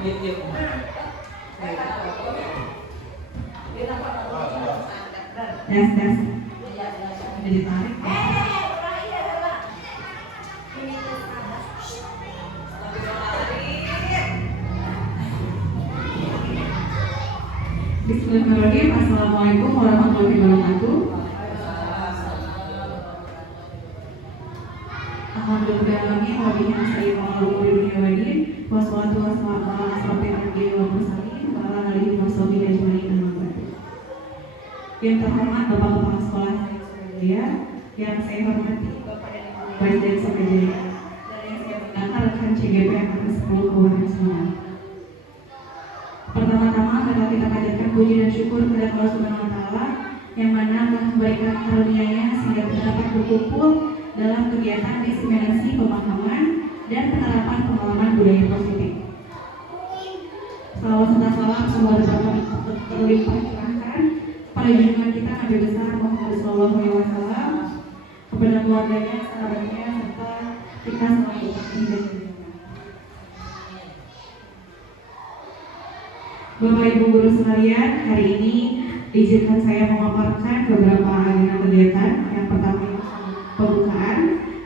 Tes. Jadi ditarik. Bismillahirrahmanirrahim. Assalamualaikum warahmatullahi wabarakatuh. Alhamdulillahirrahmanirrahim. Wabillahi nasta'in wa ala umuri dunya waddin. Wassalatu wassalamu ala asyrofil anbiya'i wal mursalin wa ala alihi washabihi ajmain. Amma ba'du. Yang terhormat Bapak Kepala Sekolah Jaya, yang saya hormati Bapak dan Ibu Bajen Sokajaya, dan yang saya banggakan rekan CGP angkatan 10 Kabupaten Semarang. Pertama-tama marilah kita panjatkan puji dan syukur kepada Allah Subhanahu wa taala yang mana telah memberikan karunia-Nya sehingga kita dapat berkumpul dalam kegiatan diseminasi pemahaman dan penerapan pengalaman budaya positif. Salawat serta salam semoga terlimpah curahkan pada junjungan kita Nabi besar Muhammad SAW, kepada keluarganya, sahabatnya, serta kita semua umat. Bapak Ibu guru sekalian, hari ini izinkan saya memaparkan beberapa agenda kegiatan. Yang pertama itu pembukaan,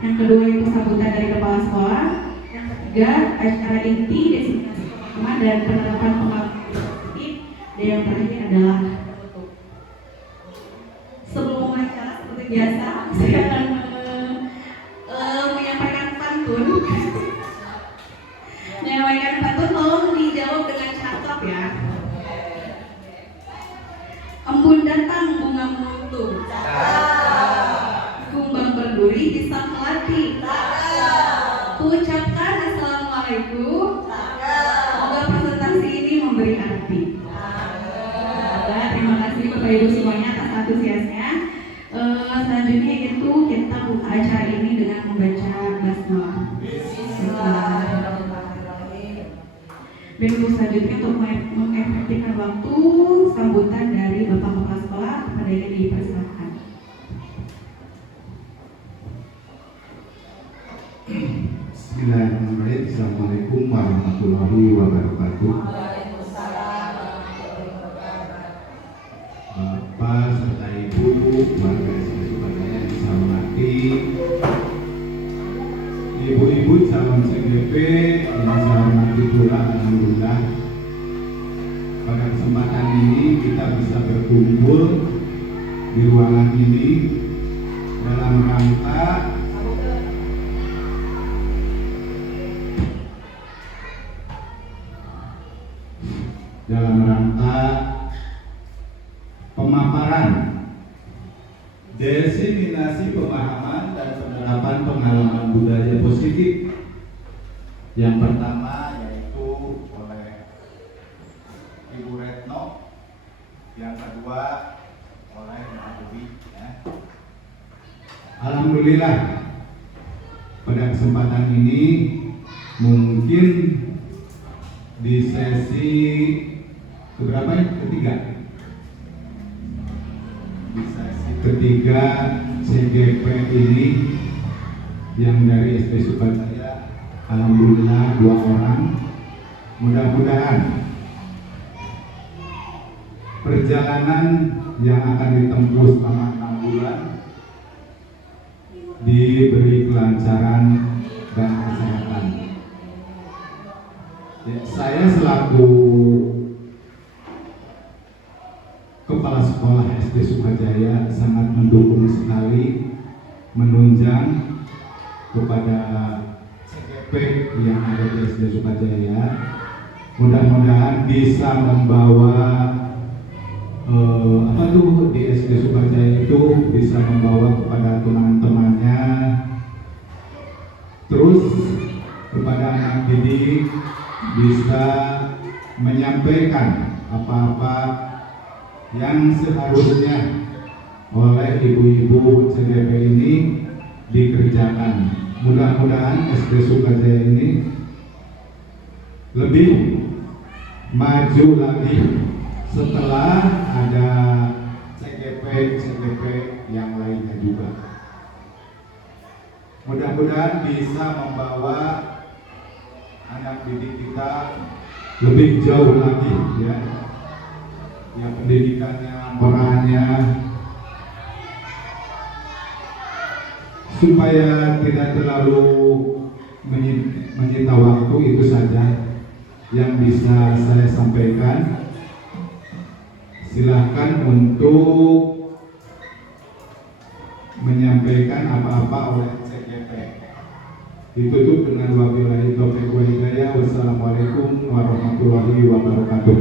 yang kedua itu sambutan dari kepala sekolah, yang ketiga acara inti diseminasi pemahaman dan penerapan pengalaman positif, dan yang terakhir adalah penutup. Sebelum acara seperti biasa, saya akan menyampaikan pantun. Menyampaikan pantun, tolong dijawab dengan cakep ya. Embun datang bunga muntung, kumbang berduri bisa melati. Kuucapkan assalamualaikum, semoga presentasi ini memberi arti. Terima kasih Bapak Ibu semuanya atas antusiasnya. Selanjutnya itu kita buka acara ini dengan membaca basmalah. Berikut selanjutnya untuk mengefektifkan waktu, sambutan dari Bapak Kepala Sekolah kepada yang dipersilakan. Bismillahirrahmanirrahim. Assalamualaikum warahmatullahi wabarakatuh. Bapak serta Ibu, keluarga semuanya yang saya hormati, Ibu-ibu calon CGP yang saya hormati pula, alhamdulillah pada kesempatan ini kita bisa berkumpul di ruangan ini dalam rangka pemaparan diseminasi pemahaman dan penerapan pengalaman budaya positif. Yang pertama yaitu oleh Ibu Retno, yang kedua oleh Mbak Dewi. Alhamdulillah pada kesempatan ini mungkin di sesi keberapa? Ketiga. Di sesi ketiga CGP ini yang dari SD Sukajaya, alhamdulillah 2 orang. Mudah-mudahan perjalanan yang akan ditempuh selama 6 bulan diberi kelancaran dan kesehatan. Ya, saya selaku Kepala Sekolah SD Sukajaya sangat mendukung sekali, menunjang kepada CGP yang ada di SD Sukajaya. Mudah-mudahan bisa membawa di SD Sukajaya itu bisa membawa kepada teman-temannya, terus kepada anak didik bisa menyampaikan apa-apa yang seharusnya oleh ibu-ibu CGP ini dikerjakan. Mudah-mudahan SD Sukajaya ini lebih maju lagi setelah ada CGP yang lainnya juga. Mudah-mudahan bisa membawa anak didik kita lebih jauh lagi ya, ya pendidikannya, perannya, supaya tidak terlalu menyita waktu. Itu saja yang bisa saya sampaikan. Silahkan untuk menyampaikan apa-apa oleh CGP. Ditutup dengan wabillahi taufiq wal hidayah. Wassalamualaikum warahmatullahi wabarakatuh.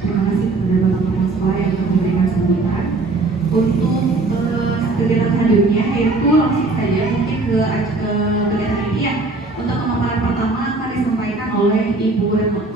Terima kasih kepada Bapak Mahasiswa yang telah memberikan sambutan. Untuk kegiatan selanjutnya yaitu langsung saja mungkin ke kegiatan ini ya. Untuk pemaparan pertama akan disampaikan oleh Ibu Retno.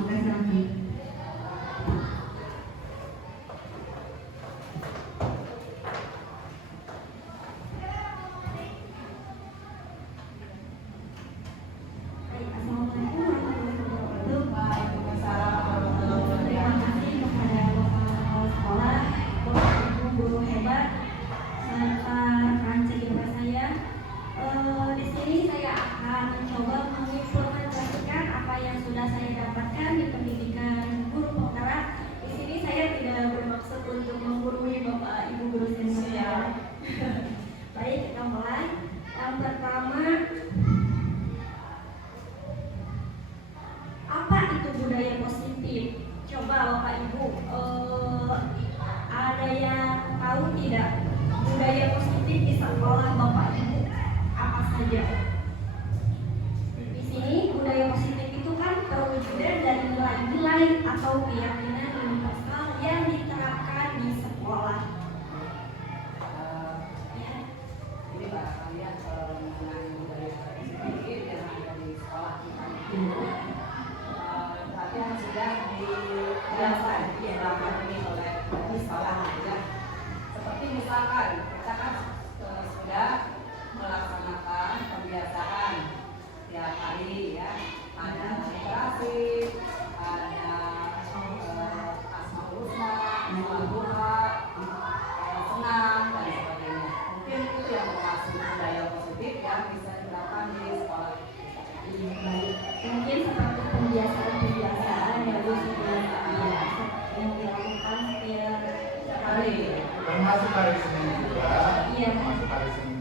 Termasuk hari Senin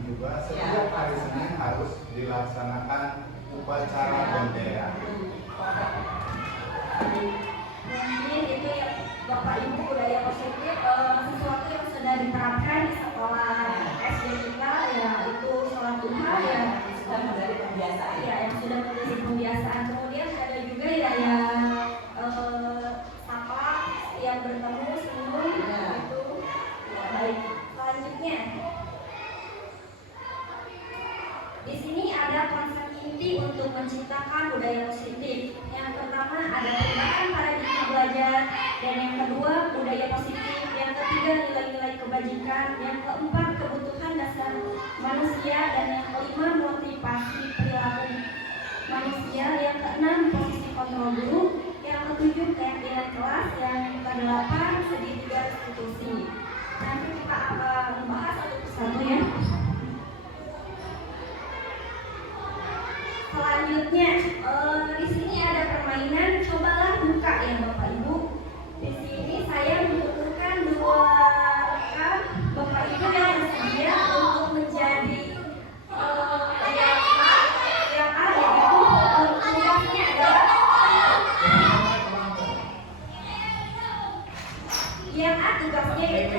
juga, setiap hari Senin harus dilaksanakan upacara bendera. Mungkin itu ya Bapak Ibu budaya positif, sesuatu yang sudah diterapkan di sekolah SD kita, ya itu sholat duha ya sudah menjadi kebiasaan, ya yang sudah menjadi kebiasaan. Kemudian ada juga ya yang sapa yang bertemu senyum itu ya baik. Selanjutnya di sini ada konsep inti untuk menciptakan budaya positif. Yang pertama ada perubahan paradigma belajar, dan yang kedua budaya positif, yang ketiga nilai-nilai kebajikan, yang keempat kebutuhan dasar manusia, dan yang kelima motivasi perilaku manusia, yang keenam posisi kontrol guru, yang ketujuh keyakinan kelas, yang kedelapan segitiga institusi. Nanti kita akan membahas satu persatu ya. Selanjutnya di sini ada permainan, cobalah buka ya Bapak Ibu. Di sini saya membutuhkan dua rekan Bapak Ibu yang bersedia untuk menjadi yang A yaitu tugasnya adalah yang A tugasnya yaitu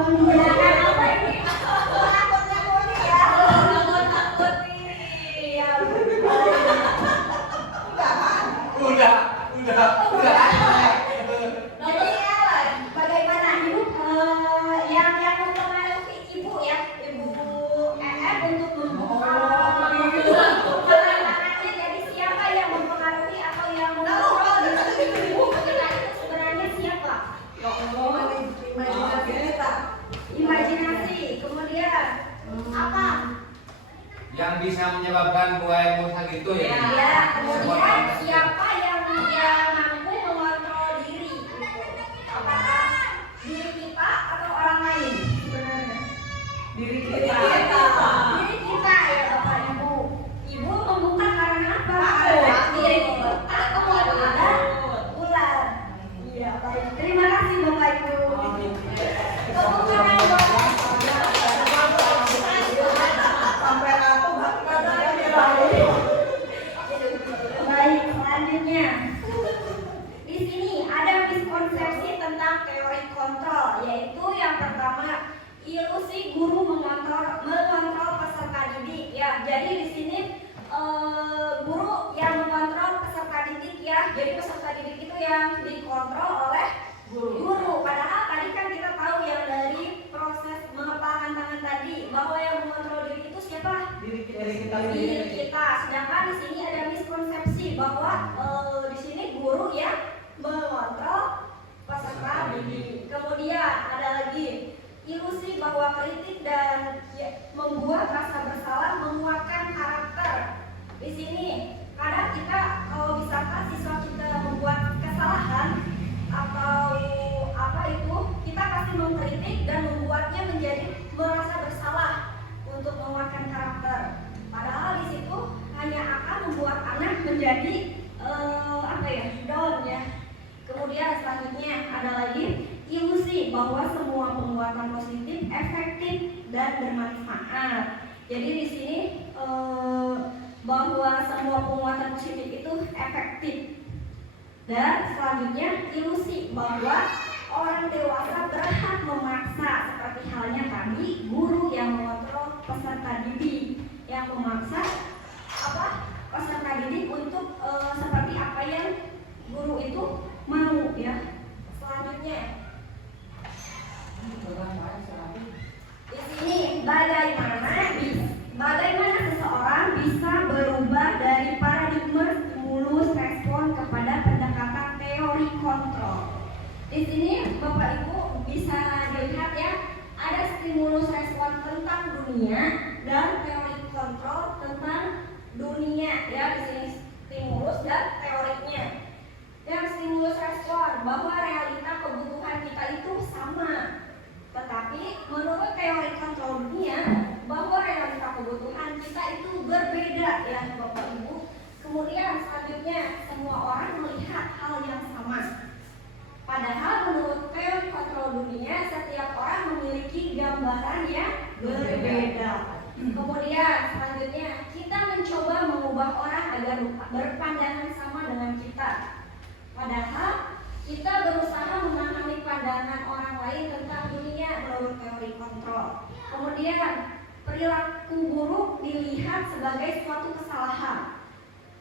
Menggunakan apa ini? Menakut-nakuti ya. Menakut-nakuti. Ya. Udah. Jadi bagaimana hidup yang mempengaruhi ibu ya, ibu untuk membuka penanganannya. Jadi siapa yang mempengaruhi atau yang mengontrol ibu kita itu sebenarnya siapa? Imajinasi. Kemudian apa? Yang bisa menyebabkan buaya musa gitu ya. Ya, kemudian siapa yang mampu mengontrol diri? Apakah diri kita atau orang lain sebenarnya? Diri Diri kita ya Bapak Ibu. Ibu membuka karena apa? Diri kita kepada ular. Iya, baik. Terima kasih Bapak Ibu. Baik, selanjutnya. Di sini ada miskonsepsi tentang teori kontrol, yaitu yang pertama, ilusi guru mengontrol peserta didik ya. Jadi di sini guru yang mengontrol peserta didik ya. Jadi peserta didik itu yang dikontrol oleh guru. Padahal tadi kan kita tahu yang dari proses mengepalkan tangan tadi bahwa yang mengontrol diri itu siapa? Diri kita. Sedangkan di sini ada miskonsepsi bahwa di sini guru yang mengontrol peserta didik. Kemudian ada lagi ilusi bahwa kritik dan membuat rasa bersalah menguatkan karakter. Di sini kadang kita kalau misalkan siswa kita membuat kesalahan atau apa itu, kita pasti mengkritik dan membuatnya menjadi merasa bersalah untuk menguatkan karakter. Padahal di situ hanya akan membuat anak menjadi down ya. Kemudian selanjutnya ada lagi ilusi bahwa semua penguatan positif efektif dan bermanfaat. Jadi di sini bahwa semua penguatan positif itu efektif. Dan selanjutnya ilusi bahwa orang dewasa berhak memaksa, seperti halnya tadi guru yang mengontrol peserta didik, yang memaksa peserta didik untuk seperti apa yang guru itu mau ya. Selanjutnya di sini bagaimana seseorang bisa berubah dari paradigma stimulus respon kepada pendekatan teori kontrol. Di sini Bapak Ibu bisa dilihat ya, ada stimulus respon tentang dunia dan teori kontrol tentang dunia ya. Di sini stimulus dan teorinya. Yang stimulus respon bahwa realita kebutuhan kita itu sama. Tetapi menurut teori kontrol dunia bahwa realita kebutuhan kita itu berbeda ya Bapak Ibu. Kemudian selanjutnya semua orang melihat hal yang sama. Padahal menurut teori kontrol dunia setiap orang memiliki gambaran yang berbeda. Kemudian selanjutnya kita mencoba mengubah orang agar berpandangan sama dengan kita. Padahal kita berusaha memahami pandangan orang lain tentang dunia menurut teori kontrol. Kemudian perilaku buruk dilihat sebagai suatu kesalahan.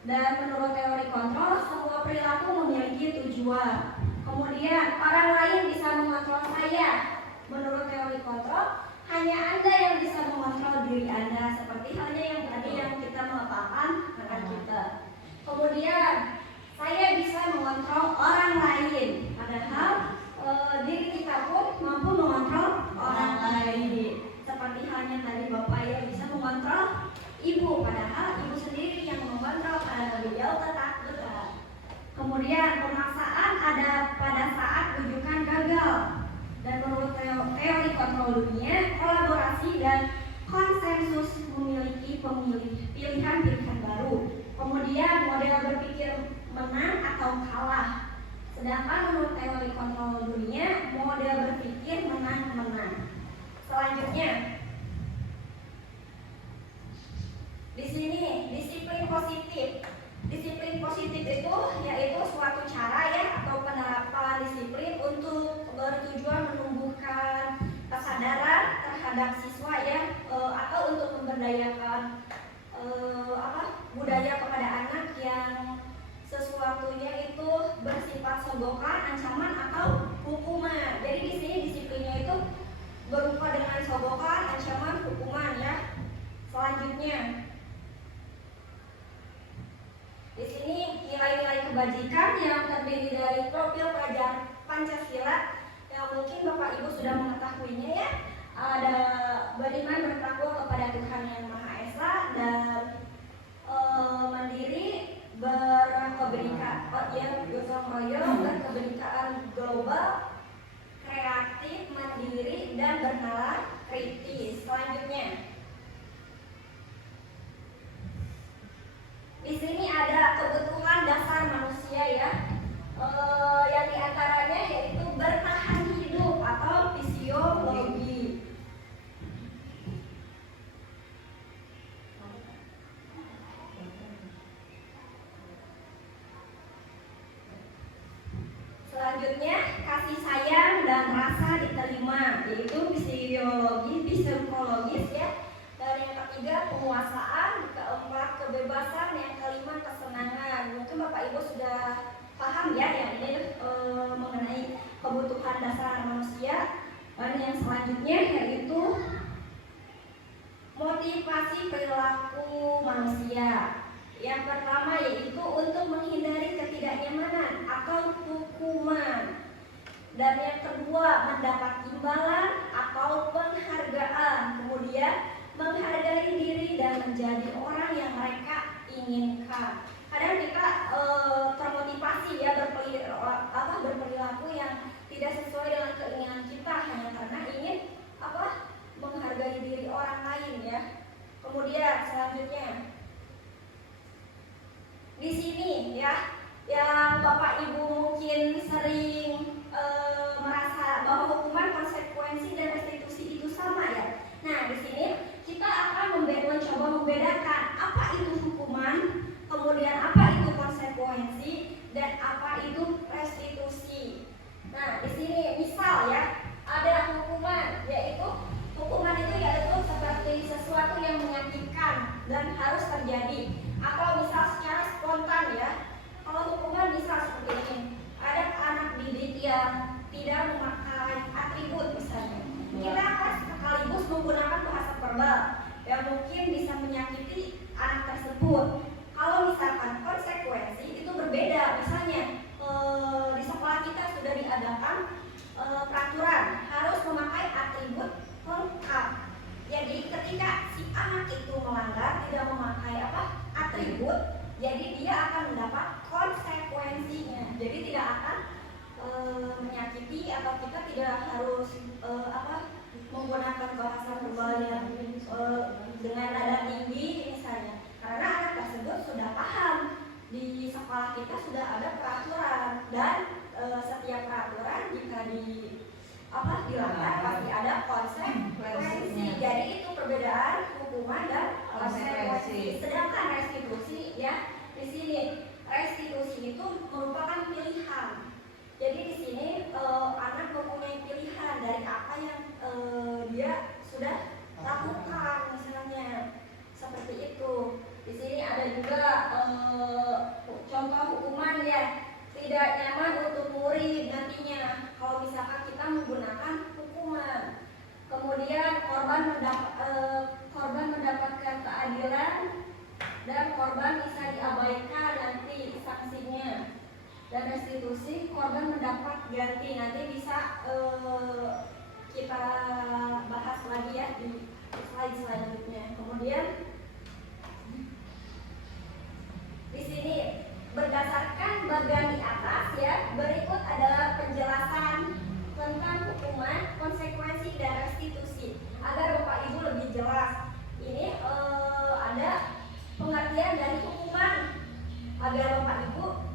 Dan menurut teori kontrol semua perilaku memiliki tujuan. Kemudian orang lain bisa mengontrol saya. Menurut teori kontrol hanya Anda yang bisa mengontrol diri Anda, seperti halnya yang tadi yang kita mengatakan akan kita. Kemudian saya bisa mengontrol orang lain, padahal diri kita pun mampu mengontrol orang lain. Seperti halnya tadi Bapak yang bisa mengontrol ibu, padahal ibu sendiri yang mengontrol karena beliau tetap berat. Kemudian pemaksaan ada pada saat rujukan gagal. Dan menurut teori kontrol dunia, kolaborasi dan konsensus memiliki pilihan-pilihan baru. Kemudian model berpikir menang atau kalah. Sedangkan menurut teori kontrol dunia, model berpikir menang-menang. Selanjutnya, di sini disiplin positif. Disiplin positif itu yaitu suatu cara ya atau penerapan disiplin untuk bertujuan menumbuhkan kesadaran terhadap siswa ya, atau untuk memberdayakan budaya kepada anak yang sesuatunya itu bersifat sogokan, ancaman atau hukuman. Jadi di sini disiplinnya itu berupa dengan sogokan, ancaman, hukuman ya. Selanjutnya di sini nilai-nilai kebajikan yang terdiri dari profil pelajar Pancasila yang mungkin Bapak Ibu sudah mengetahuinya ya. Ada beriman bertakwa kepada Tuhan Yang Maha Esa dan mandiri, gotong royong, berkebinekaan global, kreatif, mandiri, dan bernalar kritis. Selanjutnya, di sini ada kebutuhan dasar manusia ya, yang diantaranya yaitu bertahan hidup atau fisiologi. Selanjutnya, kasih sayang dan rasa diterima, yaitu fisiologi, psikologis ya. Dan yang ketiga, penguasaan, keempat, kebebasan, yang kelima, kesenangan. Mungkin Bapak Ibu sudah paham ya yang ini mengenai kebutuhan dasar manusia. Dan yang selanjutnya yaitu motivasi perilaku manusia. Yang pertama yaitu untuk menghindari ketidaknyamanan atau hukuman. Dan yang kedua mendapat imbalan atau penghargaan. Kemudian menghargai diri dan menjadi orang yang mereka inginkan. Kadang kita termotivasi ya berperilaku yang tidak sesuai dengan keinginan kita hanya karena ingin menghargai diri orang lain ya. Kemudian selanjutnya di sini ya, yang Bapak Ibu mungkin sering merasa bahwa hukuman, konsekuensi, dan restitusi itu sama ya. Nah di sini kita akan mencoba membedakan apa itu hukuman, kemudian apa itu konsekuensi, dan apa itu restitusi. Nah di sini misal ya, ada hukuman, yaitu hukuman itu yaitu seperti sesuatu yang menyakitkan dan harus terjadi, atau misal secara spontan ya. Kalau hukuman misal seperti ini, ada anak didik yang tidak memakai atribut misalnya, kita akan sekaligus menggunakan bahasa verbal yang mungkin bisa menyakiti anak tersebut. Kalau misalkan konsekuensi itu berbeda, misalnya di sekolah kita sudah diadakan peraturan harus memakai atribut lengkap. Jadi ketika si anak itu melanggar, tidak memakai atribut, jadi dia akan mendapat konsekuensinya. Jadi tidak akan menyakiti, atau kita tidak harus menggunakan bahasa verbal yang dengan nada tinggi misalnya, karena anak tersebut sudah paham di sekolah kita sudah ada peraturan, dan setiap peraturan jika dilanggar pasti ada konsekuensi. Jadi itu perbedaan hukuman dan konsekuensi. Sedangkan restitusi ya, di sini restitusi itu merupakan pilihan. Jadi di sini anak mempunyai pilihan dari apa yang dia sudah lakukan, misalnya seperti itu. Di sini ada juga contoh hukuman ya, tidak nyaman untuk murid nantinya kalau misalkan kita menggunakan hukuman. Kemudian korban mendapatkan keadilan dan korban bisa diabaikan nanti sanksinya. Dan restitusi, korban mendapat ganti, nanti bisa kita bahas lagi ya di slide selanjutnya. Kemudian di sini berdasarkan bagian di atas ya, berikut adalah penjelasan tentang hukuman, konsekuensi, dan restitusi agar Bapak Ibu lebih jelas. Ini ada pengertian dari hukuman agar Bapak Ibu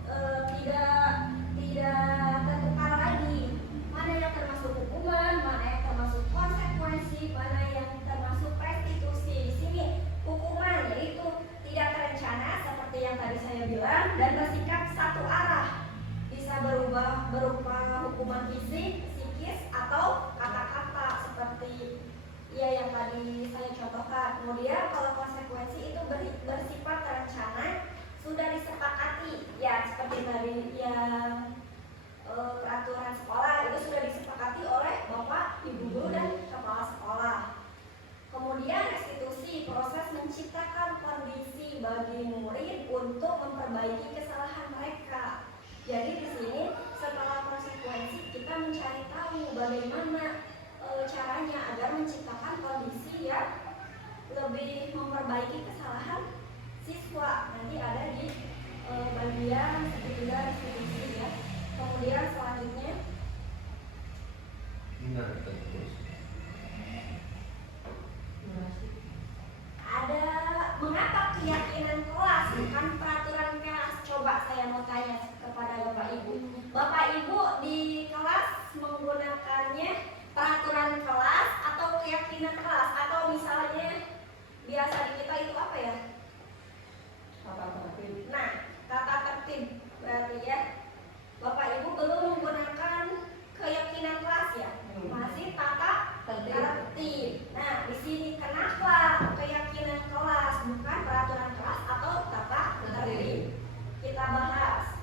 tidak tertukar lagi mana yang termasuk hukuman, mana yang termasuk konsekuensi, mana yang termasuk restitusi. Di sini hukuman yaitu tidak terencana seperti yang tadi saya bilang dan bersikap satu arah, bisa berubah berupa hukuman fisik, psikis, atau kata-kata seperti ya untuk memperbaiki kesalahan mereka. Jadi di sini setelah konsekuensi kita mencari tahu bagaimana caranya agar menciptakan kondisi yang lebih memperbaiki kesalahan siswa. Nanti ada di bagian segitiga restitusi ya. Kemudian selanjutnya ada mengapa keyakinan kelas bukan peraturan kelas. Coba saya mau tanya kepada Bapak Ibu. Bapak Ibu di kelas menggunakannya peraturan kelas atau keyakinan kelas, atau misalnya biasa di kita itu apa ya? Tata tertib. Nah, tata tertib berarti ya. Bapak Ibu belum menggunakan keyakinan kelas ya, masih tata tertib. Nah, di sini kenapa keyakinan kelas bukan peraturan kelas atau tata tertib? Kita bahas.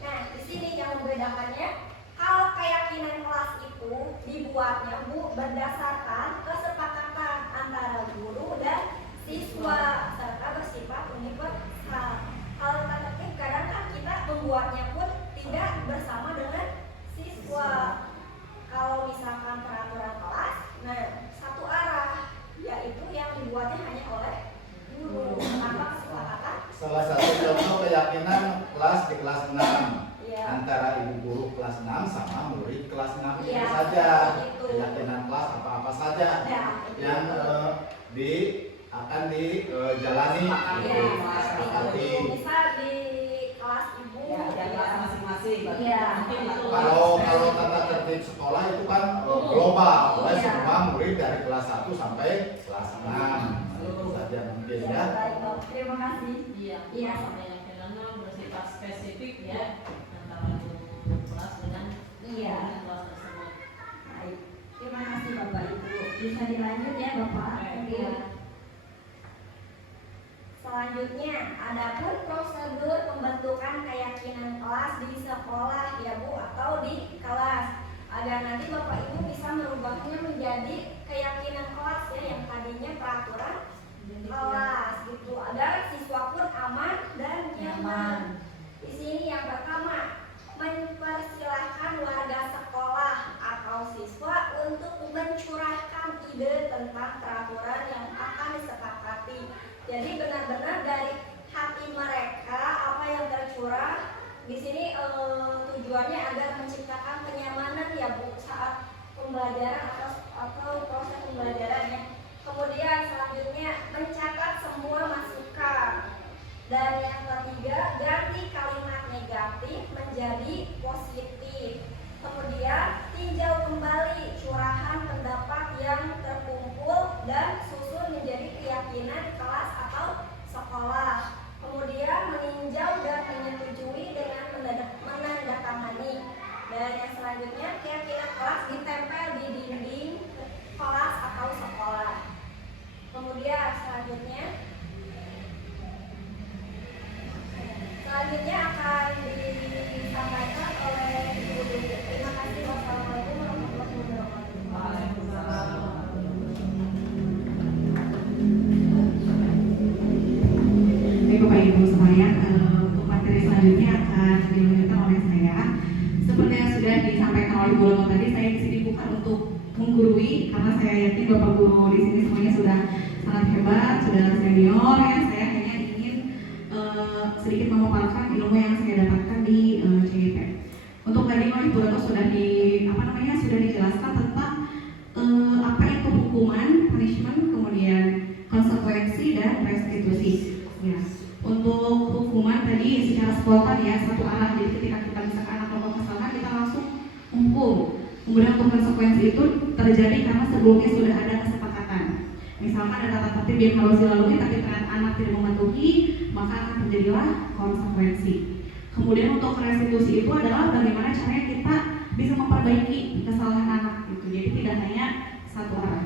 Nah, di sini yang membedakannya, kalau keyakinan kelas itu dibuatnya berdasarkan kesepakatan antara guru dan siswa serta bersifat universal. Kalau tata tertib kadang kan kita membuatnya pun tidak bersama dengan siswa. Kalau misalkan peraturan kelas, nah satu arah, yaitu yang dibuatnya hanya oleh guru tanpa kesepakatan. Salah satu contoh keyakinan kelas di kelas 6 Ya. antara ibu guru kelas 6 sama murid kelas 6 itu Ya, saja. begitu. Keyakinan kelas apa-apa saja Ya, yang akan dijalani Ya, disepakati. misal di kelas ibu Ya, kelas masing-masing. Iya. Kalau tata tertib sekolah itu kan global, oleh Iya. semua murid dari kelas 1 sampai kelas 6. Itu saja mungkin ya. baik, terima kasih. Iya, Iya. keyakinannya bersifat spesifik ya antara guru kelas dengan Iya. kelas tersebut. Baik, terima kasih Bapak Ibu. Bisa dilanjut ya Bapak. Iya. Selanjutnya, adapun prosedur pembentukan keyakinan kelas di sekolah ya Bu atau di kelas, agar nanti Bapak Ibu bisa merubahnya menjadi keyakinan kelas ya, yang tadinya peraturan kelas gitu, agar siswa pun aman dan nyaman. Di sini yang pertama, mempersilahkan warga sekolah atau siswa untuk mencurahkan ide tentang peraturan yang akan disepakati. Jadi benar-benar dari hati mereka apa yang tercurah di sini, tujuannya agar menciptakan kenyamanan ya Bu saat pembelajaran atau proses pembelajarannya. Kemudian selanjutnya mencatat semua masukan. Dan yang ketiga, ganti kalimat negatif menjadi positif. Kemudian tinjau kembali curahan pendapat yang terkumpul dan susun menjadi keyakinan kelas atau sekolah. Kemudian meninjau dan menyetujui dengan menandatangani. Dan yang selanjutnya, keyakinan kelas ditempel di dinding kelas atau sekolah. Kemudian selanjutnya akan disampaikan oleh Ibu Dwi. Terima kasih. Wassalamualaikum warahmatullahi wabarakatuh. Baik Bapak Ibu sekalian, untuk materi selanjutnya akan dilanjutkan oleh saya. Seperti yang sudah disampaikan oleh Bu Lono tadi, saya di sini bukan untuk menggurui, karena saya yakin Bapak Guru di sini semuanya sudah sangat hebat, sudah senior ya. Saya hanya ingin sedikit memaparkan ilmu yang saya dapatkan di CIP. Untuk tadi oleh Bu Lono sudah dijelaskan tentang apa itu hukuman, punishment, kemudian konsekuensi dan restitusi. Ya. Untuk hukuman tadi secara spontan ya, satu arah, jadi ketika kita misalkan anak melakukan kesalahan kita langsung hukum. Kemudian untuk konsekuensi itu terjadi karena sebelumnya sudah ada kesepakatan. Misalkan ada tata tertib yang harus dilalui tapi ternyata anak tidak mematuhi, maka akan terjadilah konsekuensi. Kemudian untuk restitusi itu adalah bagaimana caranya kita bisa memperbaiki kesalahan anak gitu. Jadi tidak hanya satu arah.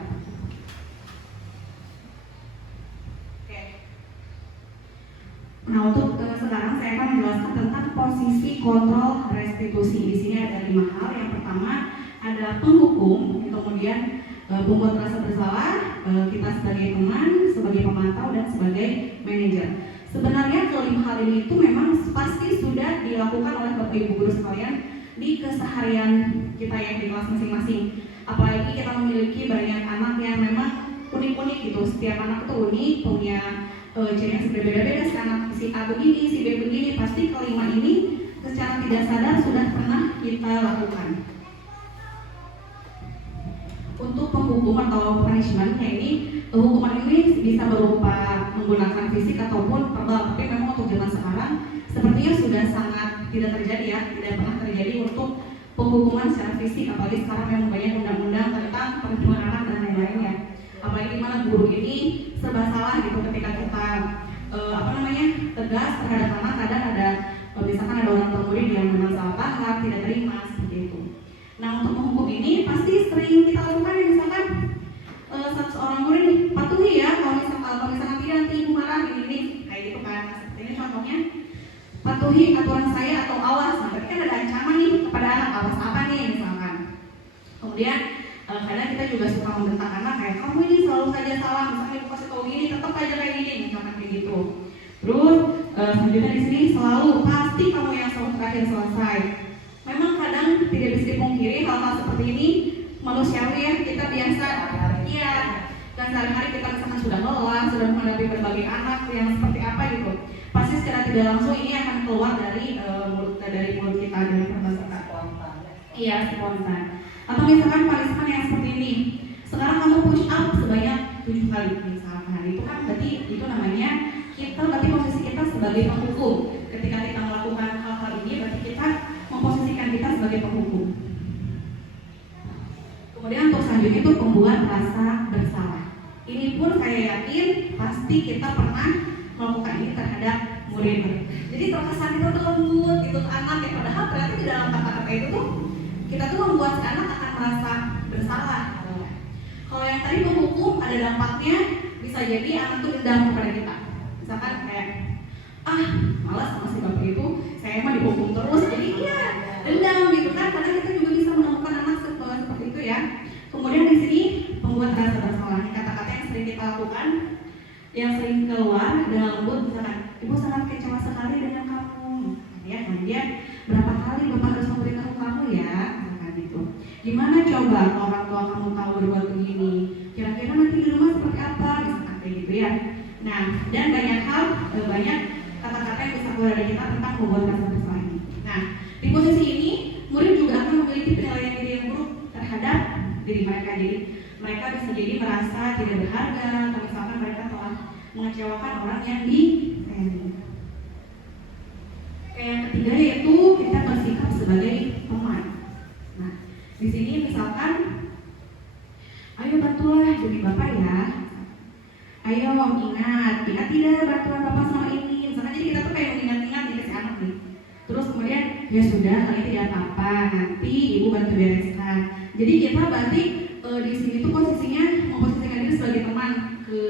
Nah, untuk sekarang saya akan menjelaskan tentang posisi kontrol restitusi. Di sini ada 5 hal. Yang pertama ada penghukum, kemudian Membuat rasa bersalah kita sebagai teman, sebagai pemantau, dan sebagai manajer. Sebenarnya kelima hal ini itu memang pasti sudah dilakukan oleh Bapak Ibu guru sekalian di keseharian kita yang di kelas masing-masing. Apalagi kita memiliki banyak anak yang memang unik-unik gitu. Setiap anak itu unik, punya ciri yang berbeda-beda. Si anak si A begini, si B begini. Pasti kelima ini secara tidak sadar sudah pernah kita lakukan. Untuk penghukum atau punishment-nya ini, hukuman ini bisa berupa menggunakan fisik ataupun verbal. Tapi memang untuk zaman sekarang sepertinya sudah sangat tidak terjadi ya, tidak pernah terjadi untuk penghukuman secara fisik. Apalagi sekarang memang banyak undang-undang tentang perlindungan anak dan lain-lainnya. Apalagi di mana guru ini serba salah gitu ketika kita tegas terhadap anak. Kadang ada misalkan ada orang tua murid yang memang salah paham, tidak terima seperti itu. Nah, untuk menghukum ini pasti sering kita lakukan ya, misalkan seorang murid nih, patuhi ya, kalau misalkan tidak nanti ibu marah ini kayak gitu kan. Seperti ini contohnya, patuhi aturan saya atau awas. Nah, berarti kan ada ancaman nih kepada anak, awas apa nih misalkan. Kemudian kadang kita juga suka membentak anak kayak kamu ini selalu saja salah, misalnya ibu kasih tahu gini tetap aja kayak gini, misalkan kayak gitu. Terus selanjutnya di sini selalu pasti kamu yang selalu terakhir selesai. Memang kadang tidak bisa dipungkiri hal-hal seperti ini manusiawi ya, kita biasa iya, dan sehari-hari kita misalkan sudah lelah, sudah menghadapi berbagai anak yang seperti apa gitu, pasti secara tidak langsung ini akan keluar dari mulut kita, dari perkataan kita. Iya, spontan. Atau misalkan punishment yang seperti ini, sekarang kamu push up sebanyak 7 kali misalkan, itu kan berarti itu namanya berarti posisi kita sebagai penghukum. Ketika kita melakukan hal-hal ini berarti kita memposisikan kita sebagai penghukum. Kemudian untuk selanjutnya itu membuat rasa bersalah. Ini pun saya yakin pasti kita pernah melakukan ini terhadap murid. Jadi terkesan itu tuh lembut gitu ke anak ya, padahal ternyata di dalam kata-kata itu tuh kita tuh membuat si anak akan merasa bersalah. Kalau yang tadi menghukum ada dampaknya, bisa jadi anak tuh dendam kepada kita. Misalkan kayak malas sama si bapak itu, saya mah dihukum terus, jadi iya dendam gitu kan. Padahal kita juga bisa menemukan anak seperti itu ya. Kemudian di sini membuat rasa bersalah, kata-kata yang sering kita lakukan, yang sering keluar dengan lembut, misalkan ibu sangat kecewa sekali dengan kamu ya, kemudian berapa kali bapak harus memberitahu kamu ya, misalkan gitu. Gimana coba kalau orang tua kamu tahu berbuat begini, kira-kira nanti di rumah seperti apa, misalkan kayak gitu ya. Nah, dan banyak hal, banyak kata-kata yang bisa keluar dari kita tentang membuat rasa bersalah ini. Nah, di posisi ini murid juga akan memiliki penilaian diri yang buruk terhadap diri mereka. Jadi mereka bisa jadi merasa tidak berharga, atau misalkan mereka telah mengecewakan orang yang disayangi. Yang ketiga yaitu kita bersikap sebagai teman. Nah, di sini misalkan, ayo bantulah demi bapak ya. Ayo ingat tidak bantuan bapak selama ini. Misalkan jadi kita tuh kayak mengingat-ingat nih ke si anak nih. Terus kemudian ya sudah, kali tidak apa-apa, nanti ibu bantu bereskan. Jadi kita berarti di sini tuh posisinya memposisikan diri sebagai teman ke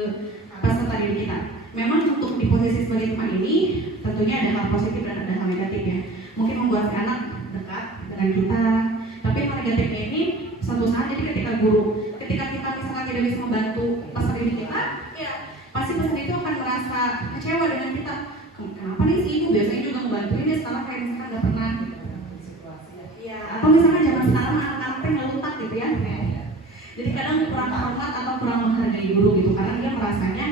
peserta didik kita. Memang untuk di posisi sebagai teman ini tentunya ada hal positif dan ada hal negatif ya. Mungkin membuat si anak dekat dengan kita. Tapi hal negatifnya ini suatu saat, jadi ketika kita misalkan tidak bisa membantu peserta didik kita, ya pasti peserta itu akan merasa kecewa dengan kita. Kenapa nih si ibu biasanya juga membantuin dia, sekarang kayak misalkan nggak pernah. Ya, atau misalkan zaman sekarang anak-anaknya ngelutak gitu ya. Jadi kadang kurang hormat atau kurang menghargai guru gitu, karena dia merasanya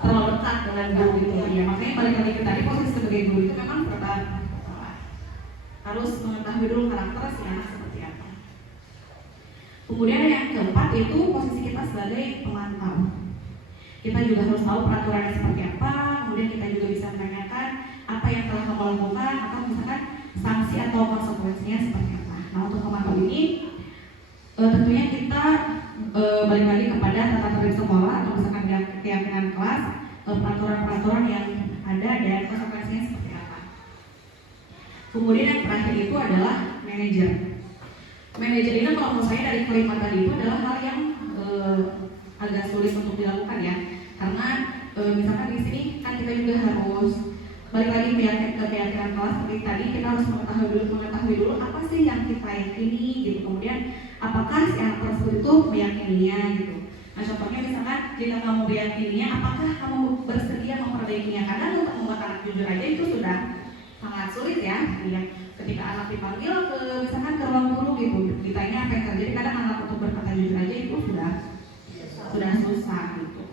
terlalu dekat dengan guru gitu ya. Makanya balik lagi ke tadi, posisi sebagai guru itu memang harus mengetahui dulu karakter si anak seperti apa. Kemudian yang keempat itu posisi kita sebagai pemantau. Kita juga harus tahu peraturannya seperti apa. Kemudian kita juga bisa menanyakan apa yang telah kamu lakukan, atau misalkan sanksi atau konsekuensinya seperti apa. Nah, untuk pemantau ini tentunya kita balik lagi kepada tata tertib sekolah atau misalkan keyakinan kelas, peraturan-peraturan yang ada dan konsekuensinya seperti apa. Kemudian yang terakhir itu adalah manajer. Manajer ini kalau menurut saya dari kelima tadi itu adalah hal yang agak sulit untuk dilakukan ya, karena misalkan di sini kan kita juga harus balik lagi ke keyakinan kelas seperti tadi, kita harus mengetahui dulu apa sih yang kita yakini gitu. Kemudian apakah si anak tersebut itu meyakininya gitu. Nah contohnya misalkan jika kamu meyakininya, apakah kamu bersedia memperbaikinya? Karena untuk membuat anak jujur aja itu sudah sangat sulit ya. Ketika anak dipanggil ke misalkan ke ruang guru gitu, ditanya apa yang terjadi, kadang anak untuk berkata jujur aja itu sudah susah gitu.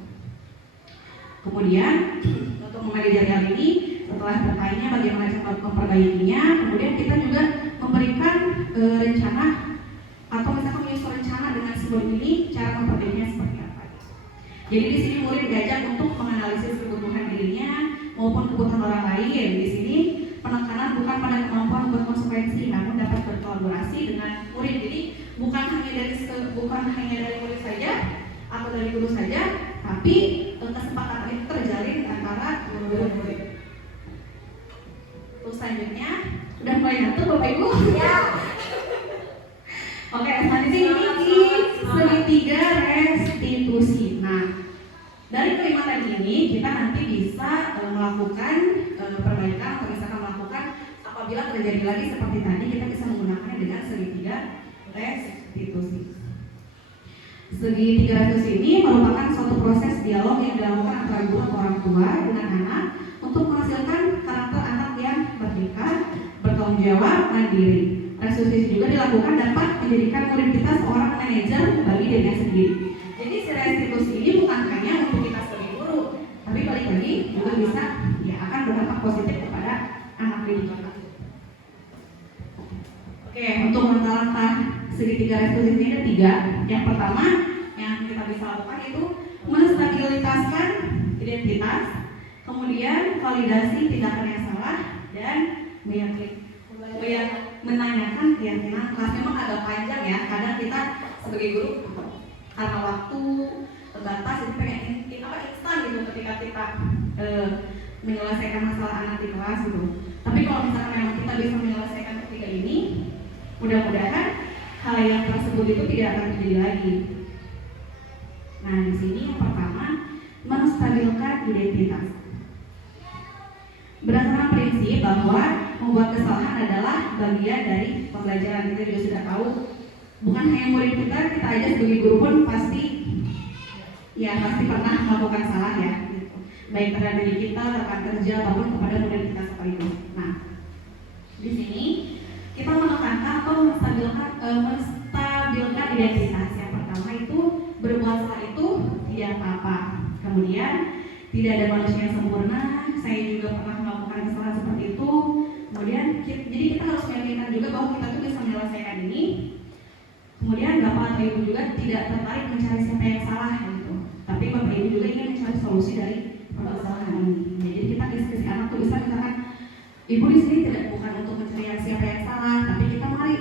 Kemudian untuk memanajeri hal ini, setelah bertanya bagaimana cara memperbaikinya, kemudian kita juga memberikan rencana atau misalkan menyusun rencana dengan sebelum ini cara memperbaikinya seperti apa. Jadi di sini murid diajak untuk menganalisis kebutuhan dirinya maupun kebutuhan orang lain. Di sini penekanan bukan pada kemampuan berkonsekuensi, namun dapat berkolaborasi dengan murid. Jadi bukan hanya dari murid saja atau dari guru saja, tapi kesepakatan itu terjalin antara murid. Terus selanjutnya udah mulai ngantuk Bapak Ibu? Ya. Oke, selanjutnya ini segitiga restitusi. Nah, dari kelima tadi ini kita nanti bisa melakukan perbaikan atau misalkan melakukan apabila terjadi lagi seperti tadi, kita bisa menggunakannya dengan segitiga restitusi. Segitiga restitusi ini merupakan suatu proses dialog yang dilakukan antara guru atau orang tua dengan anak untuk menghasilkan karakter anak yang merdeka, bertanggung jawab, mandiri. Restitusi juga dilakukan dapat menjadikan murid kita seorang manajer bagi dirinya sendiri. Jadi si restitusi ini bukan hanya untuk kita sebagai guru, tapi balik lagi juga bisa akan berdampak positif kepada anak didik kita. Oke, untuk langkah-langkah segitiga restitusi ini ada 3. Yang pertama yang kita bisa lakukan itu menstabilitaskan identitas, kemudian validasi tindakan yang salah, dan menanyakan keyakinan kelas. Memang agak panjang ya, kadang kita sebagai guru karena waktu terbatas jadi pengen instan gitu ketika kita menyelesaikan masalah anak di kelas gitu. Tapi kalau misalkan memang kita bisa menyelesaikan ketiga ini, mudah-mudahan hal yang tersebut itu tidak akan terjadi lagi. Nah di sini yang pertama menstabilkan identitas. Berdasarkan prinsip bahwa membuat kesalahan adalah bagian dari pembelajaran, kita juga sudah tahu. Bukan hanya murid kita aja sebagai guru pun pasti pernah melakukan salah ya, gitu. Baik terhadap diri kita, rekan kerja ataupun kepada murid kita sekalipun. Nah, di sini kita menekankan atau menstabilkan identitas. Yang pertama itu berbuat salah itu tidak apa-apa. Kemudian tidak ada manusia yang sempurna. Saya juga pernah melakukan kesalahan seperti itu. Kemudian jadi kita harus meyakinkan juga bahwa kita tuh bisa menyelesaikan ini. Kemudian Bapak atau Ibu juga tidak tertarik mencari siapa yang salah gitu. Tapi Bapak Ibu juga ingin mencari solusi dari permasalahan ini. Jadi kita diskusi anak tuh bisa misalkan Ibu di sini bukan untuk mencari siapa yang salah, tapi kita mari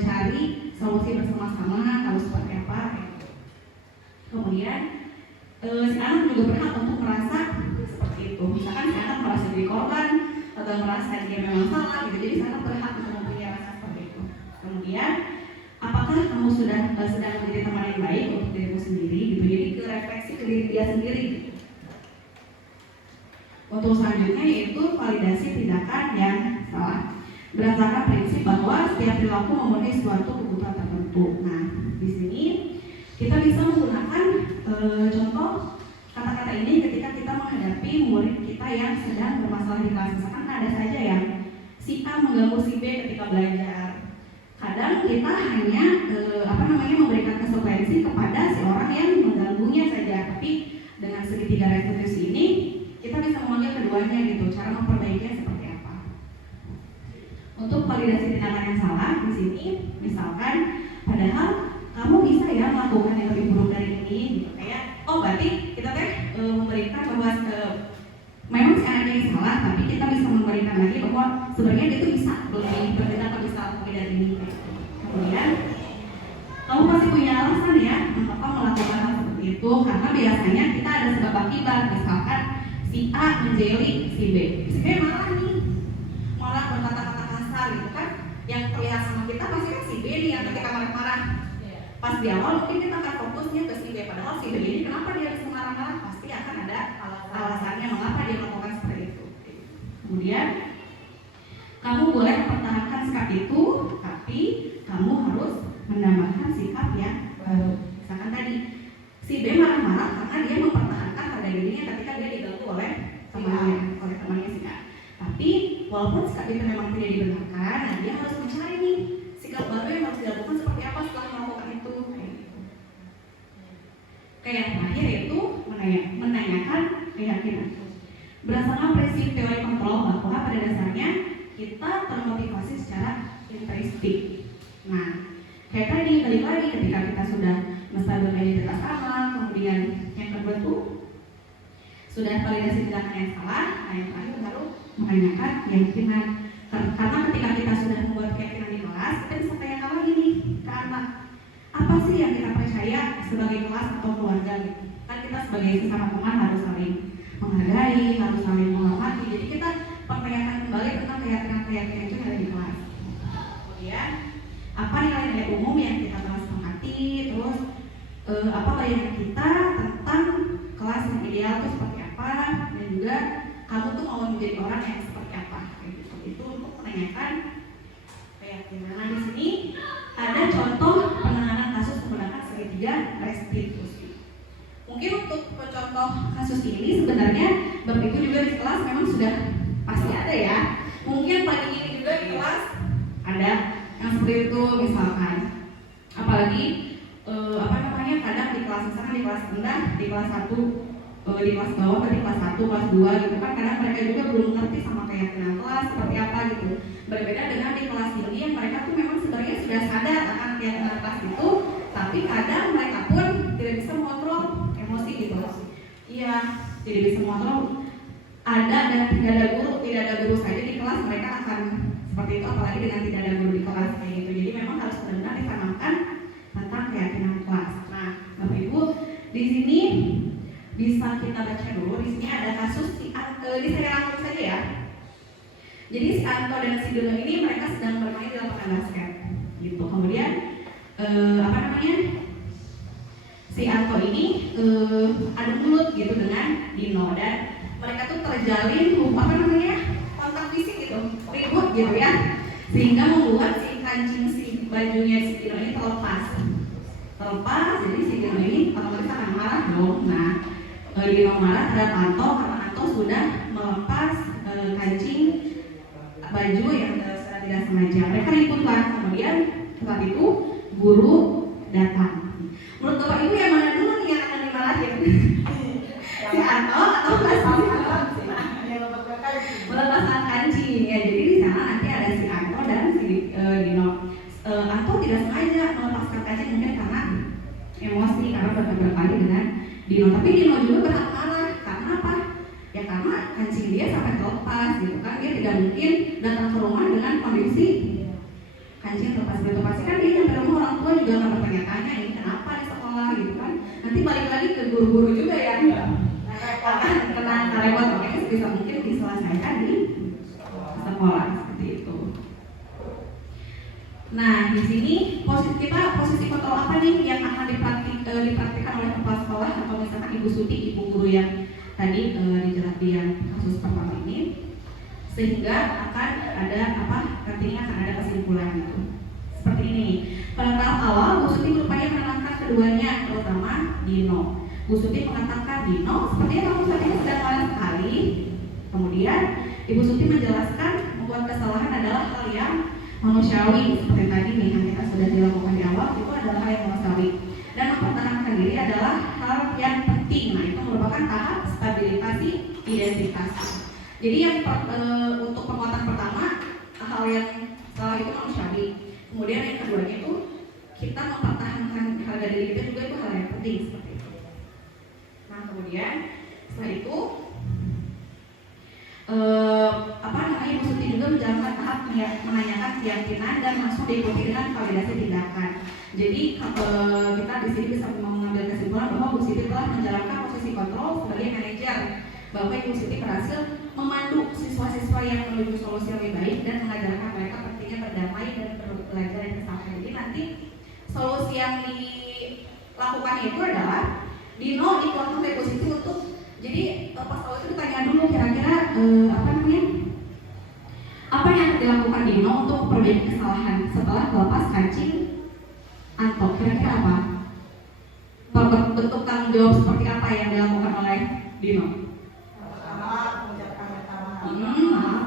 cari solusi bersama-sama kalau seperti apa. Kemudian si anak juga berhak untuk merasa seperti itu. Misalkan si anak merasa jadi korban atau merasa dia memang salah gitu. Jadi si anak berhak untuk mempunyai rasa seperti itu. Kemudian apakah kamu sedang menjadi teman yang baik untuk dirimu sendiri gitu. Jadi refleksi ke diri dia sendiri gitu. Untuk selanjutnya yaitu validasi tindakan yang salah. Berdasarkan prinsip bahwa setiap perilaku memenuhi suatu kebutuhan tertentu. Nah, di sini kita bisa menggunakan contoh kata-kata ini ketika kita menghadapi murid kita yang sedang bermasalah di kelas. Misalkan ada saja yang si A mengganggu si B ketika belajar. Kadang kita hanya memberikan konsekuensi kepada si orang yang mengganggunya saja. Tapi dengan segitiga restitusi ini kita bisa memanggil keduanya gitu. Cara memperbaikinya seperti apa? Untuk validasi tindakan yang salah di sini, misalkan padahal kamu bisa ya melakukan yang lebih buruk dari ini gitu. Kayak berarti kita memberikan bahwa memang si anaknya yang salah, tapi kita bisa memberikan lagi bahwa sebenarnya dia itu bisa lebih berbeda atau bisa lebih dari ini. Kemudian kamu pasti punya alasan ya mengapa melakukan hal seperti itu, karena biasanya kita ada sebab akibat. Misalkan si A menjeli si B malah berkata-kata kasar gitu kan, yang terlihat sama kita pasti kan si B nih yang ketika marah-marah. Pas di awal mungkin kita akan fokusnya ke si B, padahal si B ini kenapa dia bisa marah-marah, pasti akan ada alasannya mengapa dia melakukan seperti itu. Kemudian kamu boleh mempertahankan sikap itu, tapi kamu harus menambahkan Berdasarkan prinsip teori kontrol bahwa pada dasarnya kita termotivasi secara intrinsik. Nah, kayak tadi balik lagi ketika kita sudah menstabilkan identitas sama, kemudian yang kedua tuh sudah validasi tindakan yang salah, nah yang terakhir baru menanyakan keyakinan. Karena ketika kita sudah membuat keyakinan di kelas, kita bisa tanyakan lagi nih ke anak, apa sih yang kita percaya sebagai kelas atau keluarga gitu. Kan kita sebagai sesama teman harus saling menghargai, harus saling menghormati. Jadi kita pertanyakan kembali tentang keyakinan-keyakinan itu yang ada di kelas. Kemudian apa nilai-nilai umum yang kita telah sepakati, terus apa bayangan kita tentang kelas yang ideal itu seperti apa, dan juga kamu tuh mau menjadi orang yang seperti apa, kayak gitu. Itu untuk menanyakan keyakinan. Nah di sini ada contoh penanganan kasus menggunakan segitiga restitusi. Mungkin untuk contoh kasus ini sebenarnya Bapak Ibu juga di kelas memang sudah pasti ada ya. Mungkin pagi ini juga di kelas ada yang seperti itu misalkan. Apalagi kadang di kelas misalkan di kelas rendah, di kelas 1, di kelas bawah, di kelas 1, kelas 2 gitu kan, kadang mereka juga belum ngerti sama keyakinan kelas seperti apa gitu. Berbeda dengan di kelas tinggi yang mereka tuh memang sebenarnya sudah sadar akan keyakinan kelas itu, tapi kadang mereka pun tidak bisa mengontrol emosi gitu. Iya, tidak bisa mengontrol. Ada dan tidak ada guru saja di kelas, mereka akan seperti itu, apalagi dengan tidak ada guru di kelas kayak gitu. Jadi memang harus benar-benar ditanamkan tentang keyakinan kelas. Nah, Bapak Ibu, di sini bisa kita baca dulu. Di sini ada kasus di saya rangkum saja ya. Jadi si Anto dan si Dono ini mereka sedang bermain di lapangan basket, gitu. Kemudian si Anto ini adu mulut gitu dengan Dino, dan mereka tuh terjalin kontak fisik gitu, ribut gitu ya, sehingga membuat si kancing si bajunya si Dino ini terlepas. Jadi si Dino ini otomatis akan marah dong. Nah, Dino marah terhadap Anto karena Anto sudah melepas kancing baju yang secara tidak sengaja. Mereka ributlah. Kemudian saat itu guru datang. Menurut Bapak Ibu yang mana dulu nih yang akan dimarahin? Si Anto atau melepaskan kancing ya. Jadi di sana nanti ada si Anto dan si Dino. Anto tidak sengaja melepaskan kancing mungkin karena emosi, karena berkali-kali dengan Dino. Tapi Dino juga berhak marah. Karena apa? Ya karena kancing dia sampai terlepas gitu kan. Dia tidak mungkin datang ke rumah dengan kondisi kancing terlepas gitu. Pasti kan dia sampai rumah orang tua juga akan bertanya-tanya ini kenapa di sekolah gitu kan. Nanti balik lagi ke guru-guru juga ya. Akan kena repot, makanya sebisa mungkin diselesaikan di sekolah seperti itu. Nah, di sini posisi kontrol apa nih yang akan dipraktikkan oleh kepala sekolah atau misalkan Ibu Suti, Ibu guru yang tadi dijelaskan di kasus pertama ini, sehingga akan ada nantinya akan ada kesimpulan gitu. Seperti ini. Pada tahap awal, Bu Suti berupaya menenangkan keduanya, terutama Dino. Bu Suti mengatakan, Dino, sepertinya kamu saat ini sedang marah sekali. Kemudian Ibu Suti menjelaskan membuat kesalahan adalah hal yang manusiawi, seperti tadi nih yang kita sudah dilakukan di awal, itu adalah hal yang manusiawi. Dan mempertahankan diri adalah hal yang penting. Nah, itu merupakan tahap stabilisasi identitas. Jadi yang untuk penguatan pertama, hal yang salah itu manusiawi. Kemudian yang keduanya itu kita mempertahankan harga diri kita juga, itu hal yang penting seperti itu. Nah, kemudian setelah itu Ibu Suti juga menjalankan tahap menanyakan keyakinan dan langsung diikuti dengan validasi tindakan. Jadi kita di sini bisa mengambil kesimpulan bahwa Bu Siti telah menjalankan posisi kontrol sebagai manajer, bahwa Ibu Siti berhasil memandu siswa-siswa yang menuju solusi yang lebih baik dan mengajarkan mereka pentingnya berdamai dan belajar yang bersama. Jadi nanti solusi yang dilakukan itu adalah Dino dikeluarkan oleh Bu Siti untuk, jadi pas awal itu ditanya dulu kira-kira apa yang dilakukan Dino untuk memperbaiki kesalahan setelah melepas kancing Anto. Kira-kira apa? Bentuk tanggung jawab seperti apa yang dilakukan oleh Dino?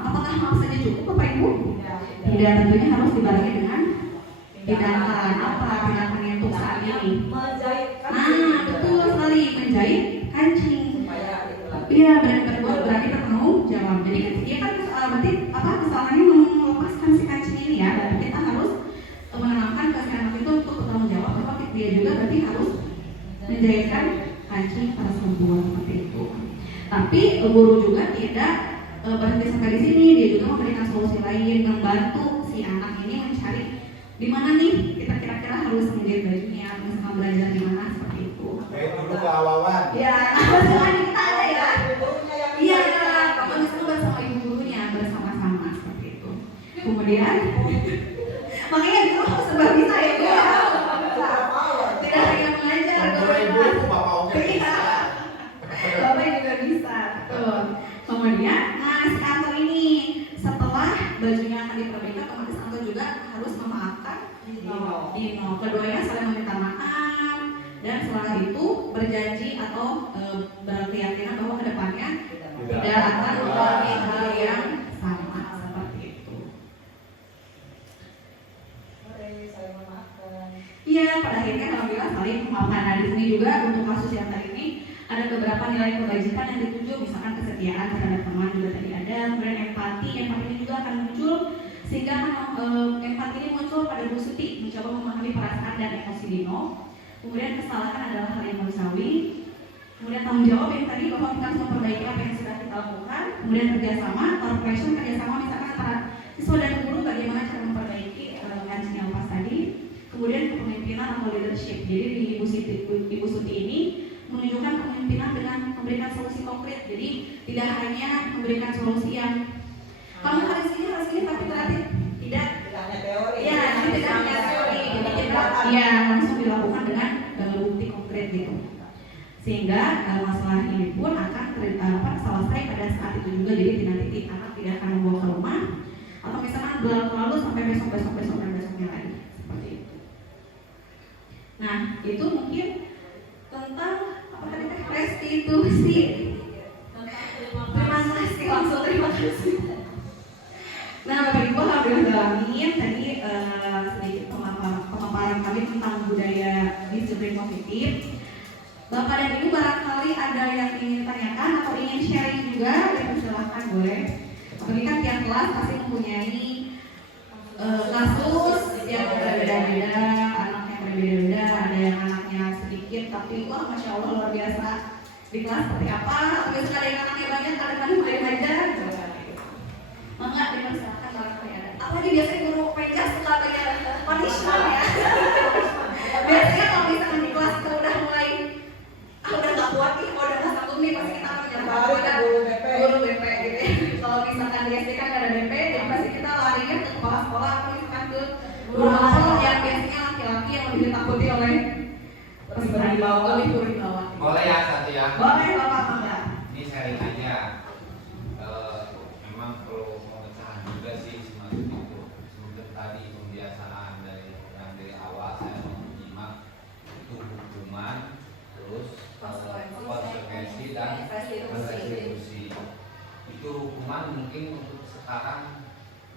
Apakah maaf saja cukup Bapak Ibu? Tidak, tentunya harus dibarengi dengan tindakan apa? Tindakan yang untuk saat ini. Betul sekali, menjahit kancing. Iya, berarti bertanggung Jadi kan dia kan berarti kesalahannya melepaskan si kancing ini ya, dan kita harus menanamkan ke si anak itu untuk bertanggung jawab bahwa dia juga berarti harus menjahitkan kancing pada perempuan seperti itu. Tapi guru juga tidak berhenti sampai di sini, dia juga memberikan solusi lain, membantu si anak ini mencari di mana nih kita kira-kira harus menjahit bajunya, misalkan belajar di mana seperti itu. Baik dulu ke awawan. Ya, kebetulan kita ada ya. Iya, kamu bisa bersama ibu gurunya bersama-sama seperti itu. Kemudian, makanya dulu harus serba bisa ya, Bu. Tidak hanya mengajar, Ibu bapak oke. iya. Bapak juga bisa. Betul. Kemudian, nah si Anto ini setelah bajunya akan diperbaiki, otomatis Anto juga harus memaafkan Dino. Keduanya saling meminta maaf dan setelah itu berjanji atau berkeyakinan bahwa kedepannya tidak akan mengalami hal yang sama seperti itu. Iya, pada akhirnya alhamdulillah saling memaafkan. Nah di sini juga untuk kasus yang tadi ini ada beberapa nilai kebajikan yang dituju, misalkan kesetiaan terhadap teman juga tadi ada, kemudian empati ini juga akan muncul sehingga empati ini muncul pada Bu Suti mencoba memahami perasaan dan emosi Dino. Kemudian kesalahan adalah hal yang manusiawi. Kemudian tanggung jawab yang tadi bahwa kita harus memperbaiki apa yang sudah kita lakukan. Kemudian kerjasama, cooperation, kerjasama misalkan antara siswa dan guru bagaimana cara memperbaiki kancing yang lepas tadi. Kemudian kepemimpinan atau leadership. Jadi di Ibu Suti ini menunjukkan kepemimpinan dengan memberikan solusi konkret. Jadi tidak hanya memberikan solusi yang kamu harus ini tapi berarti tidak hanya teori. ya, nanti tidak hanya teori. Jadi kita ya langsung dilakukan dengan bukti konkret gitu. Sehingga masalah ini pun akan selesai pada saat itu juga. Jadi nanti anak tidak akan membawa ke rumah atau misalkan berlalu sampai besok dan besoknya lagi seperti itu. Nah itu mungkin tentang apa tadi restitusi. Terima kasih, langsung terima kasih. Nah Bapak Ibu alhamdulillah dalamin tadi sedikit pemaparan kami tentang budaya disiplin positif. Bapak dan Ibu barangkali ada yang ingin tanyakan atau ingin sharing juga, dipersilahkan boleh. Tapi kan tiap kelas pasti mempunyai kasus yang berbeda-beda, anak yang berbeda-beda, ada yang anaknya sedikit tapi wah masya Allah luar biasa di kelas seperti apa, atau misalnya ada yang anaknya banyak, kadang-kadang main aja. Maka dipersilahkan barangkali ada. Apalagi biasanya guru PJ suka banyak punishment ya. Biasanya kalau misalkan di kelas kita udah mulai udah gak kuat nih, udah gak sanggup nih, pasti kita akan menyerahkan kepada guru BP gitu ya. Kalau misalkan di SD kan gak ada BP, jadi pasti kita larinya ke kepala sekolah atau misalkan ke guru langsung yang biasanya laki-laki yang lebih ditakuti oleh peserta di bawah, lebih guru di bawah. Boleh ya satu ya. Boleh Bapak enggak? Ini sharing aja. Memang perlu pemecahan juga sih semacam itu. Seperti tadi pembiasaan dari awal saya menyimak itu hukuman, terus konsekuensi dan restitusi. Itu hukuman mungkin untuk sekarang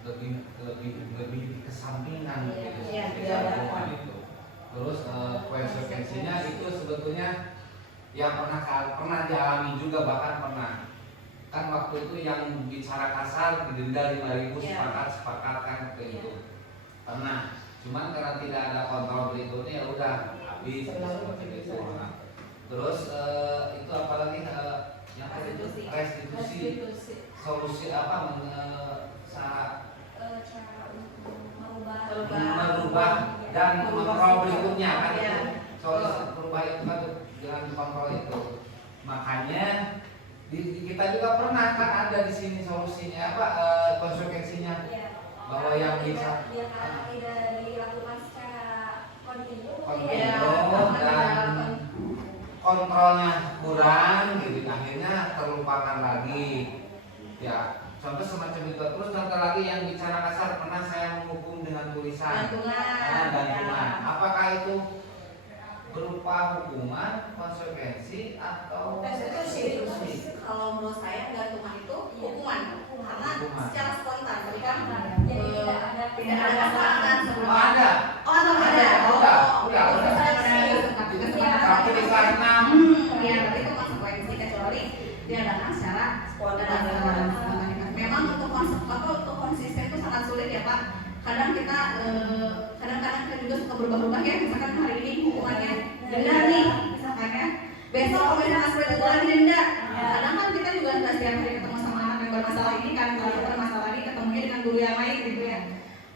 lebih kesampingan gitu. Hukuman itu. Terus konsekuensinya itu sebetulnya yang pernah dialami juga, bahkan pernah kan waktu itu yang bicara kasar didenda 5.000 sepakat kan ke itu pernah. Cuman karena tidak ada kontrol berikutnya ya udah habis seperti itu. Nah, terus itu apalagi yang restitusi. Solusi apa merubah dan mengontrol berikutnya kan itu. Solusi merubah itu kan dengan kontrol itu. Makanya kita juga pernah kan ada di sini solusinya apa konsekuensinya bahwa yang bisa tidak dilakukan secara kontinu dan kontrolnya kurang gitu, akhirnya terlupakan lagi ya. Contoh semacam itu. Terus contoh lagi yang bicara kasar, pernah saya menghukum dengan tulisan gantungan. Apakah itu berupa hukuman, konsekuensi atau restitusi? Kalau menurut saya gantungan itu hukuman karena secara spontan, jadi kan jadi tidak ada kesalahan sebelum ada. Oh atau ada? Udah. Tapi di kelas 6 ya berarti itu konsekuensi kecuali diadakan secara spontan. berubah-ubah ya. Misalkan hari ini hukumannya denda nih, misalkan ya. Besok kalau misalkan seperti itu lagi denda. Kadang kan kita juga nggak setiap hari ketemu sama anak yang bermasalah ini kan. Kalau kita bermasalah lagi ketemunya dengan guru yang lain gitu ya.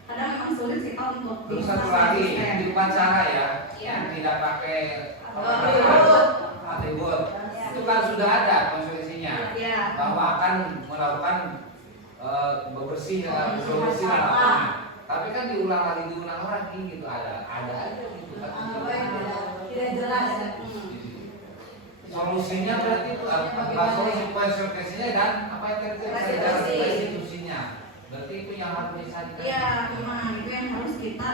Kadang memang sulit sih Pak untuk Terus satu lagi di upacara ya, yang tidak pakai atribut, itu kan sudah ada konsekuensinya bahwa akan melakukan bersih lapangan. Tapi kan diulang lagi gitu, ada aja gitu kan. Tidak jelas. Solusinya berarti itu solusi konsekuensinya dan apa yang terjadi restitusinya. Berarti itu yang harus bisa kita. Iya, memang itu yang harus kita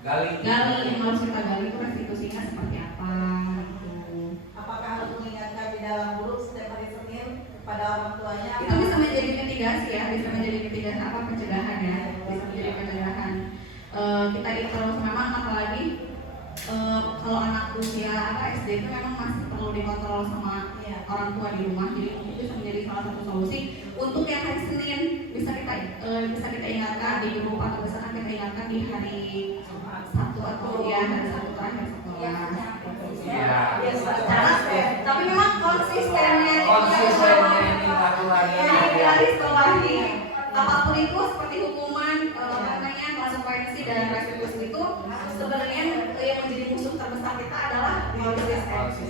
gali, yang harus kita gali itu restitusinya seperti apa gitu. Apakah harus mengingatkan di dalam guru setiap hari Senin kepada orang tuanya? Itu bisa menjadi mitigasi ya, bisa menjadi mitigasi apa pencegahan ya, bisa menjadi pencegahan. Kita itu memang apalagi kalau anak usia SD itu memang masih perlu dikontrol sama orang tua di rumah, jadi mungkin bisa menjadi salah satu solusi untuk yang hari Senin bisa kita ingatkan di grup atau misalkan kita ingatkan di hari Sabtu atau ya hari Sabtu terakhir sekolah. Tapi memang konsistennya ini satu lagi. dari sekolah ini apapun itu seperti hukuman, konsekuensi dan restitusi itu sebenarnya yang menjadi musuh terbesar kita adalah konsistensi.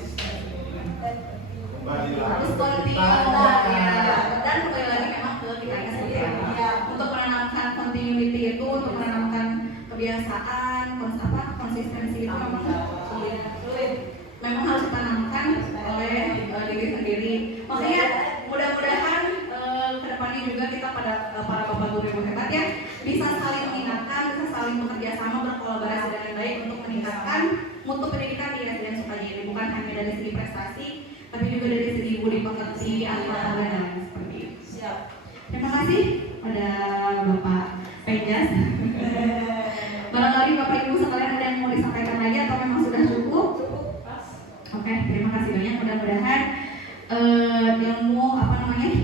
Harus kontinu dan kembali lagi memang ke kita sendiri untuk menanamkan continuity itu, untuk menanamkan kebiasaan, konsistensi itu memang sulit. Memang harus ditanamkan oleh diri sendiri. Makanya mudah-mudahan kedepannya juga kita pada para bapak guru yang hebat ya bisa saling mengingatkan, bisa saling bekerja sama, berkolaborasi dengan baik untuk meningkatkan mutu pendidikan di SDN Sukaja ini, bukan hanya dari segi prestasi, tapi juga dari segi budi pekerti, akhlak dan lain seperti itu. Siap. Terima kasih pada Bapak Penjas. Barangkali Bapak Ibu sekalian ada yang mau disampaikan lagi atau memang sudah cukup? Oke, terima kasih banyak. Mudah-mudahan ilmu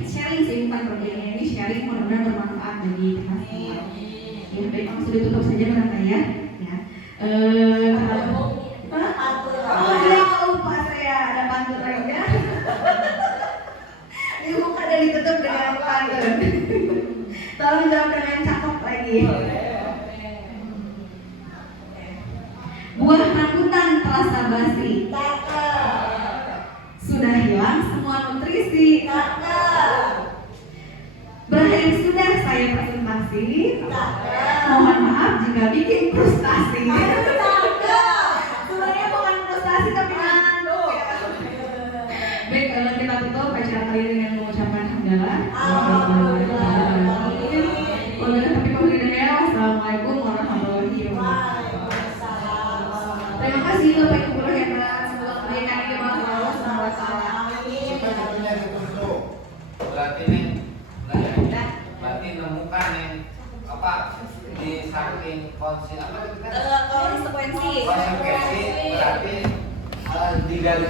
sharing sih, bukan kerjanya ini sharing, mudah-mudahan bermanfaat bagi kita semua. Ya, baik, langsung ditutup saja barangkali ya. Lupa saya ada pantun lagi ya. Dibuka dan ditutup dengan pantun. Tolong jawab dengan cakep lagi. Buah rambutan terasa basi. Sudah hilang semua nutrisi. Berakhir sudah saya presentasi. Mohon maaf jika bikin frustasi. Sebenarnya bukan frustasi tapi ngantuk. Baik, kita tutup acara kali ini dengan mengucapkan hamdalah. Wassalamualaikum warahmatullahi wabarakatuh. Terima kasih Bapak Ibu guru hebat. Semoga kebaikan ini berlalu selama-lamanya. Berarti nemukan yang apa di samping konsekuensi konsekuensi berarti digali